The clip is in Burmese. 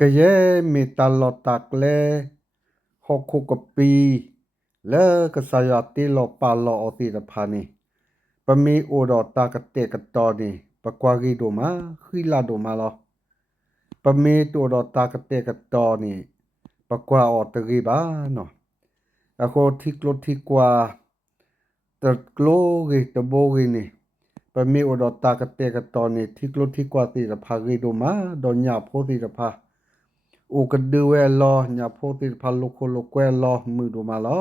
ကရဲမီတလတက်လေဟခုကပီလဲကဆာယတီလောပါလောအတိတဖာနီပမီအိုဒတာကတေကတော်နီပကွာဂီဒိုမာခီလာဒိုမာလောပမီတိုဒတာကတေကတော်နီပကွာအော်တဂီဘာနော်အခုထိကလိုထိကွာတကလိုဂီတဘိုဂီနီပမီအိုဒတာကတေကတော်နီထိကလိုထိကွာတိတဖာဂီဒိုမာဒိုညာဖိုတိတဖာโอกระดูเวลอญาโพติพาลุโคโลเกวลอมือดูมาลอ